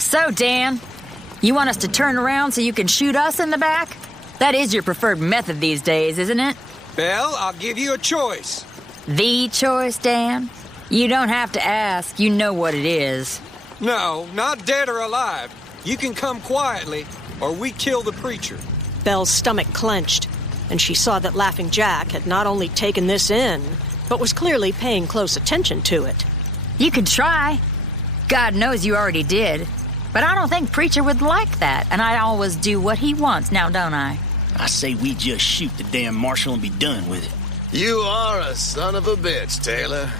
So, Dan, you want us to turn around so you can shoot us in the back? That is your preferred method these days, isn't it? Belle, I'll give you a choice. The choice, Dan? You don't have to ask. You know what it is. No, not dead or alive. You can come quietly, or we kill the preacher. Belle's stomach clenched, and she saw that Laughing Jack had not only taken this in, but was clearly paying close attention to it. You can try. God knows you already did. But I don't think Preacher would like that, and I always do what he wants now, don't I? I say we just shoot the damn Marshal and be done with it. You are a son of a bitch, Taylor.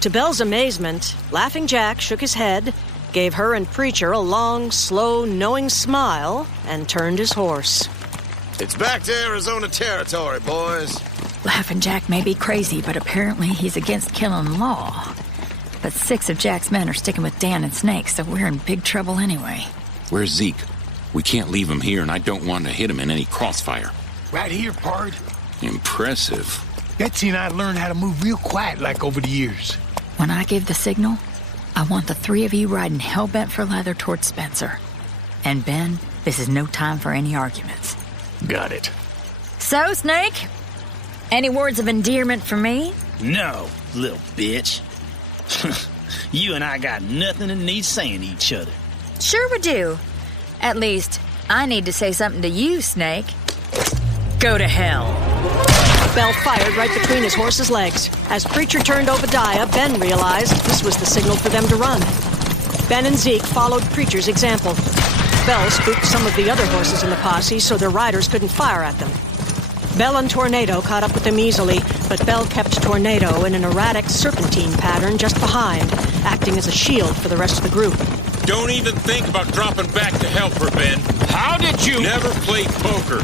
To Belle's amazement, Laughing Jack shook his head, gave her and Preacher a long, slow, knowing smile, and turned his horse. It's back to Arizona territory, boys. Laughing Jack may be crazy, but apparently he's against killing law. But 6 of Jack's men are sticking with Dan and Snake, so we're in big trouble anyway. Where's Zeke? We can't leave him here, and I don't want to hit him in any crossfire. Right here, pard. Impressive. Betsy and I learned how to move real quiet like over the years. When I give the signal, I want the 3 of you riding hell-bent for leather towards Spencer. And Ben, this is no time for any arguments. Got it. So, Snake, any words of endearment for me? No, little bitch. You and I got nothing that needs saying to each other. Sure we do. At least, I need to say something to you, Snake. Go to hell. Belle fired right between his horse's legs. As Preacher turned Obadiah, Ben realized this was the signal for them to run. Ben and Zeke followed Preacher's example. Belle spooked some of the other horses in the posse so their riders couldn't fire at them. Belle and Tornado caught up with them easily, but Belle kept Tornado in an erratic serpentine pattern just behind, acting as a shield for the rest of the group. Don't even think about dropping back to help her, Ben. How did you... Never played poker.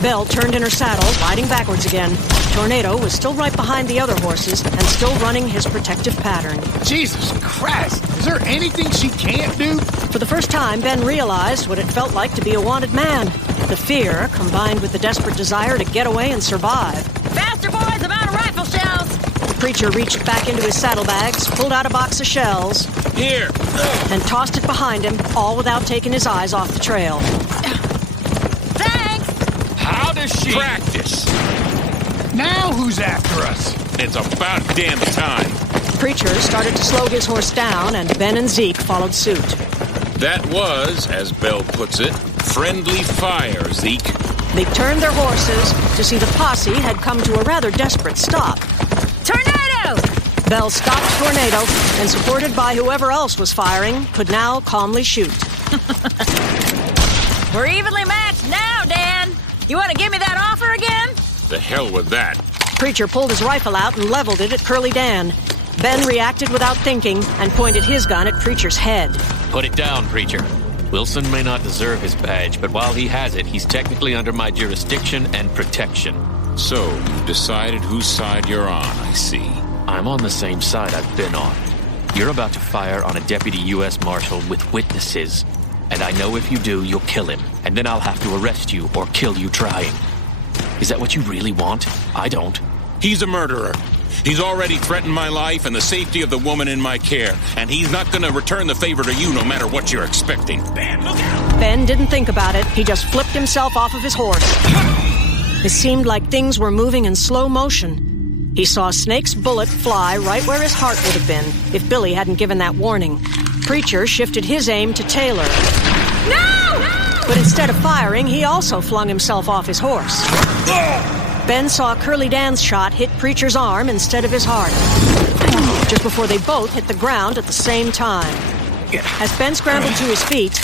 Belle turned in her saddle, riding backwards again. Tornado was still right behind the other horses and still running his protective pattern. Jesus Christ! Is there anything she can't do? For the first time, Ben realized what it felt like to be a wanted man. The fear, combined with the desperate desire to get away and survive. Faster, boys! I'm out of rifle shells! The Preacher reached back into his saddlebags, pulled out a box of shells, Here. and tossed it behind him, all without taking his eyes off the trail. Thanks! How does she... Practice. Now who's after us? It's about damn time. Preacher started to slow his horse down, and Ben and Zeke followed suit. That was, as Belle puts it, friendly fire, Zeke. They turned their horses to see the posse had come to a rather desperate stop. Tornado! Belle stopped Tornado, and supported by whoever else was firing, could now calmly shoot. We're evenly matched now, Dan. You want to give me that offer again? The hell with that. Preacher pulled his rifle out and leveled it at Curly Dan. Ben reacted without thinking and pointed his gun at Preacher's head. Put it down, Preacher. Wilson may not deserve his badge, but while he has it, he's technically under my jurisdiction and protection. So, you've decided whose side you're on, I see. I'm on the same side I've been on. You're about to fire on a deputy U.S. Marshal with witnesses. And I know if you do, you'll kill him. And then I'll have to arrest you or kill you trying. Is that what you really want? I don't. He's a murderer. He's already threatened my life and the safety of the woman in my care. And he's not going to return the favor to you no matter what you're expecting. Ben, look out! Ben didn't think about it. He just flipped himself off of his horse. It seemed like things were moving in slow motion. He saw Snake's bullet fly right where his heart would have been if Billy hadn't given that warning. Preacher shifted his aim to Taylor. No! But instead of firing, he also flung himself off his horse. Ben saw Curly Dan's shot hit Preacher's arm instead of his heart. Just before they both hit the ground at the same time. As Ben scrambled to his feet,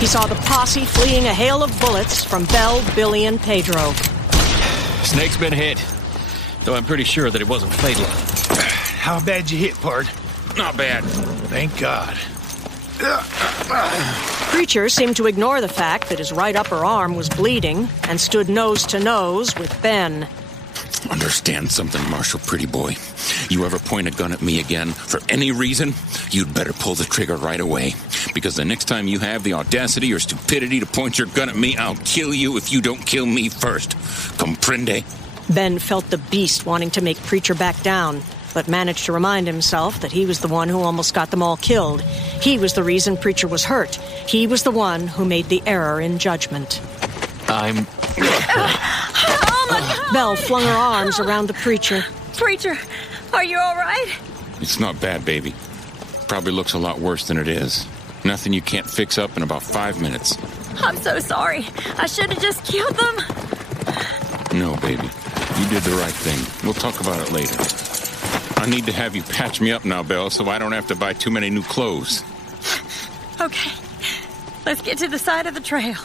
he saw the posse fleeing a hail of bullets from Belle, Billy, and Pedro. Snake's been hit, though I'm pretty sure that it wasn't fatal. How bad you hit, pard? Not bad. Thank God. Preacher seemed to ignore the fact that his right upper arm was bleeding and stood nose to nose with Ben. Understand something, Marshal, pretty boy. You ever point a gun at me again for any reason, you'd better pull the trigger right away. Because the next time you have the audacity or stupidity to point your gun at me, I'll kill you if you don't kill me first. Comprende? Ben felt the beast wanting to make Preacher back down. but managed to remind himself that he was the one who almost got them all killed. He was the reason Preacher was hurt. He was the one who made the error in judgment. I'm... Oh, my God! Belle flung her arms around the Preacher. Preacher, are you all right? It's not bad, baby. Probably looks a lot worse than it is. Nothing you can't fix up in about 5 minutes. I'm so sorry. I should have just killed them. No, baby. You did the right thing. We'll talk about it later. I need to have you patch me up now, Belle, so I don't have to buy too many new clothes. Okay. Let's get to the side of the trail.